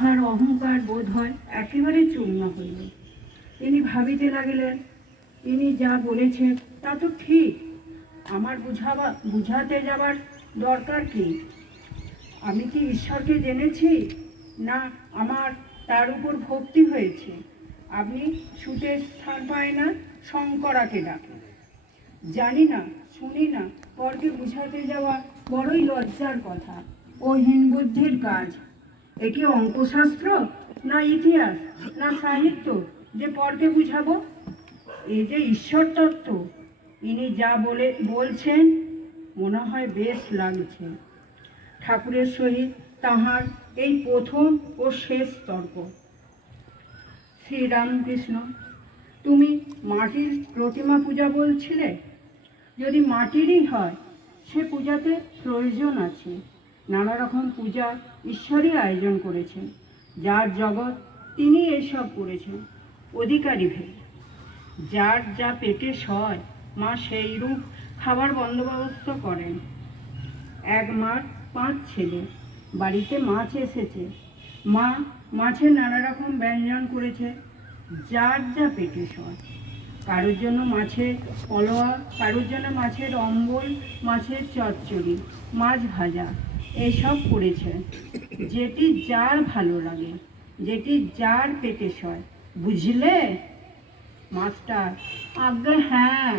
তাহার অহংকার বোধ হয় একেবারে চূর্ণ হইল। তিনি ভাবিতে লাগিলেন, তিনি যা বলেছেন তা তো ঠিক। আমার বুঝাবা, বুঝাতে যাবার দরকার কি? আমি কি ঈশ্বরকে জেনেছি? না, আমার তার উপর ভক্তি হয়েছে। আপনি সুতের স্থান পায় না, শঙ্করাকে ডাকে। জানি না, শুনি না, পরকে বুঝাতে যাওয়া বড়ই লজ্জার কথা। ও হীন বুদ্ধির এটি অঙ্কশাস্ত্র না ইতিহাস না সাহিত্য? যে পরকে বুঝাবো? এই যে ঈশ্বর তত্ত্ব, ইনি যা বলে, বলছেন, মনে হয় বেশ লাগছে। ঠাকুরের সহিত তাহার এই প্রথম ও শেষ তর্ক। শ্রীরামকৃষ্ণ, তুমি মাটির প্রতিমা পূজা বলছিলে? যদি মাটিরই হয়, সে পূজাতে প্রয়োজন আছে। নানা রকম পূজা ঈশ্বরই আয়োজন করেছেন। যার জগৎ তিনি এসব করেছেন। অধিকারী ভেবে যার যা পেটে সয়, মা সেই রূপ খাবার বন্দোবস্ত করেন। এক মার পাঁচ ছেলে। বাড়িতে মাছ এসেছে। মা মাছের নানা রকম ব্যঞ্জন করেছে। যার যা পেটে সয়। কারোর জন্য মাছের পলোয়া, কারোর জন্য মাছের অম্বল, মাছের চচ্চড়ি, মাছ ভাজা। এসব করেছে। যেটি যার ভালো লাগে যেটি যার পেটে সয়। বুঝলে? মাস্টার আজ্ঞা হ্যাঁ।